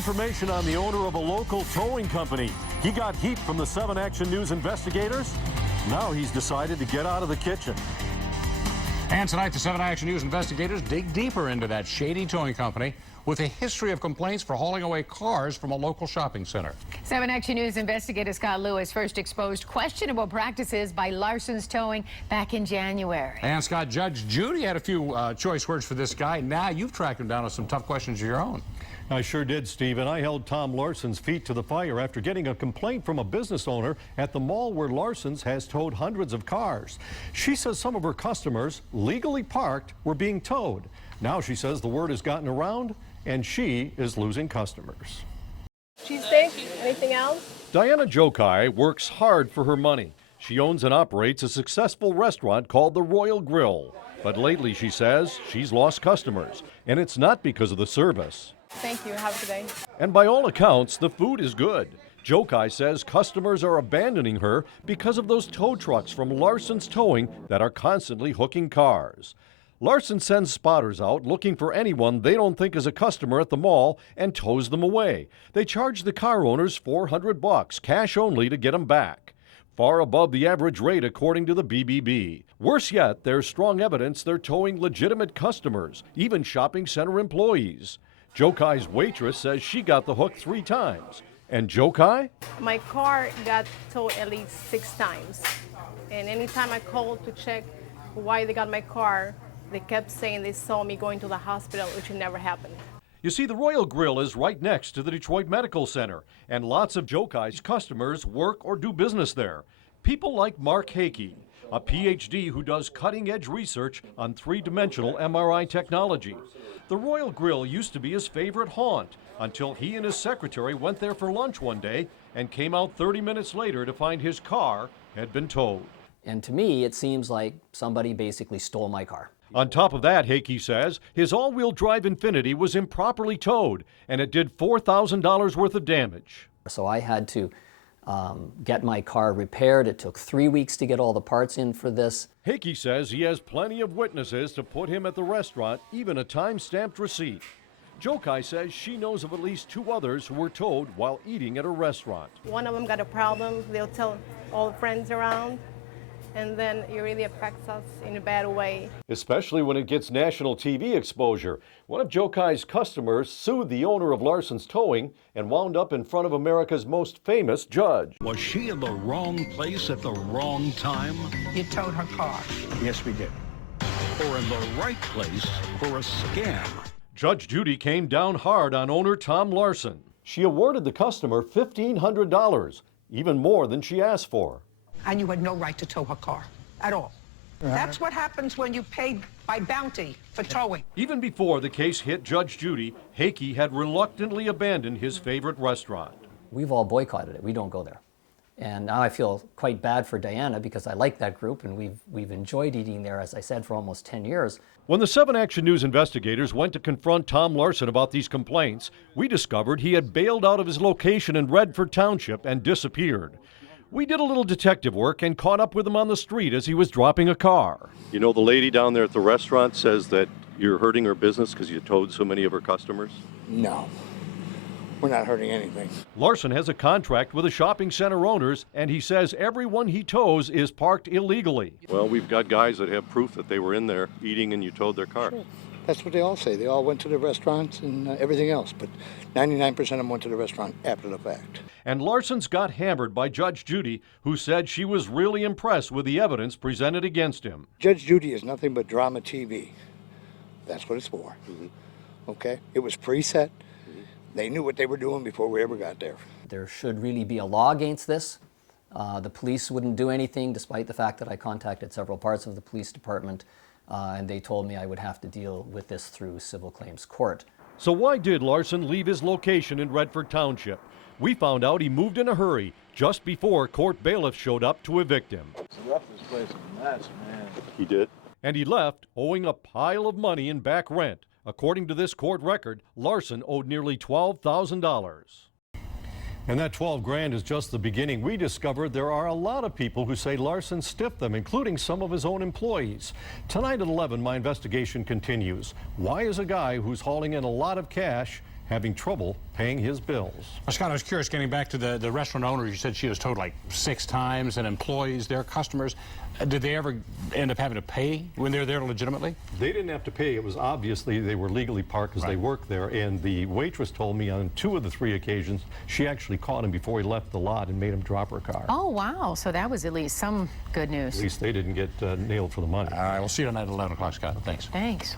Information on the owner of a local towing company. He got heat from the 7 Action News investigators. Now he's decided to get out of the kitchen. And tonight, the 7 Action News investigators dig deeper into that shady towing company with a history of complaints for hauling away cars from a local shopping center. 7 Action News investigator Scott Lewis first exposed questionable practices by Larson's Towing back in January. And Scott, Judge Judy had a few choice words for this guy. Now you've tracked him down with some tough questions of your own. I sure did, Steve, and I held Tom Larson's feet to the fire after getting a complaint from a business owner at the mall where Larson's has towed hundreds of cars. She says some of her customers, legally parked, were being towed. Now she says the word has gotten around and she is losing customers. Cheesesteak? Anything else? Diana Jokai works hard for her money. She owns and operates a successful restaurant called the Royal Grill. But lately, she says, she's lost customers, and it's not because of the service. Thank you. Have a good day. And by all accounts, the food is good. Jokai says customers are abandoning her because of those tow trucks from Larson's Towing that are constantly hooking cars. Larson sends spotters out looking for anyone they don't think is a customer at the mall and tows them away. They charge the car owners $400, cash only, to get them back. Far above the average rate according to the BBB. Worse yet, there's strong evidence they're towing legitimate customers, even shopping center employees. Jokai's waitress says she got the hook 3 times. And Jokai? My car got towed at least 6 times. And anytime I called to check why they got my car, they kept saying they saw me going to the hospital, which never happened. You see, the Royal Grill is right next to the Detroit Medical Center, and lots of Jokai's customers work or do business there. People like Mark Hakey, a PhD who does cutting-edge research on 3-dimensional MRI technology. The Royal Grill used to be his favorite haunt until he and his secretary went there for lunch one day and came out 30 minutes later to find his car had been towed. And to me, it seems like somebody basically stole my car. On top of that, Hakey says, his all-wheel drive Infiniti was improperly towed, and it did $4,000 worth of damage. So I had to get my car repaired. It took 3 weeks to get all the parts in for this. Hakey says he has plenty of witnesses to put him at the restaurant, even a time-stamped receipt. Jokai says she knows of at least 2 others who were towed while eating at a restaurant. One of them got a problem. They'll tell all the friends around. And then it really affects us in a bad way. Especially when it gets national TV exposure. One of Jokai's customers sued the owner of Larson's Towing and wound up in front of America's most famous judge. Was she in the wrong place at the wrong time? You towed her car. Yes, we did. Or in the right place for a scam? Judge Judy came down hard on owner Tom Larson. She awarded the customer $1,500, even more than she asked for. And you had no right to tow her car at all. That's what happens when you pay by bounty for towing. Even before the case hit Judge Judy, Hakey had reluctantly abandoned his favorite restaurant. We've all boycotted it. We don't go there. And now I feel quite bad for Diana because I like that group and we've enjoyed eating there, as I said, for almost 10 years. When the 7 Action News investigators went to confront Tom Larson about these complaints, we discovered he had bailed out of his location in Redford Township and disappeared. We did a little detective work and caught up with him on the street as he was dropping a car. You know, the lady down there at the restaurant says that you're hurting her business because you towed so many of her customers? No, we're not hurting anything. Larson has a contract with the shopping center owners, and he says everyone he tows is parked illegally. Well, we've got guys that have proof that they were in there eating and you towed their car. Sure. That's what they all say. They all went to the restaurants and everything else, but 99% of them went to the restaurant after the fact. And Larson's got hammered by Judge Judy, who said she was really impressed with the evidence presented against him. Judge Judy is nothing but drama TV. That's what it's for. Okay? It was preset. They knew what they were doing before we ever got there. There should really be a law against this. The police wouldn't do anything, despite the fact that I contacted several parts of the police department, and they told me I would have to deal with this through civil claims court. So why did Larson leave his location in Redford Township? We found out he moved in a hurry just before court bailiffs showed up to evict him. He left this place a mess, man. He did? And he left owing a pile of money in back rent. According to this court record, Larson owed nearly $12,000. And that 12 grand is just the beginning. We discovered there are a lot of people who say Larson stiffed them, including some of his own employees. Tonight at 11, my investigation continues. Why is a guy who's hauling in a lot of cash having trouble paying his bills. Well, Scott, I was curious, getting back to the restaurant owner, you said she was towed like 6 times, and employees, their customers, did they ever end up having to pay when they're there legitimately? They didn't have to pay. It was obviously they were legally parked because they worked there, and the waitress told me on 2 of the 3 occasions she actually caught him before he left the lot and made him drop her car. Oh, wow. So that was at least some good news. At least they didn't get nailed for the money. All right, we'll see you tonight at 11 o'clock, Scott. Thanks. Thanks.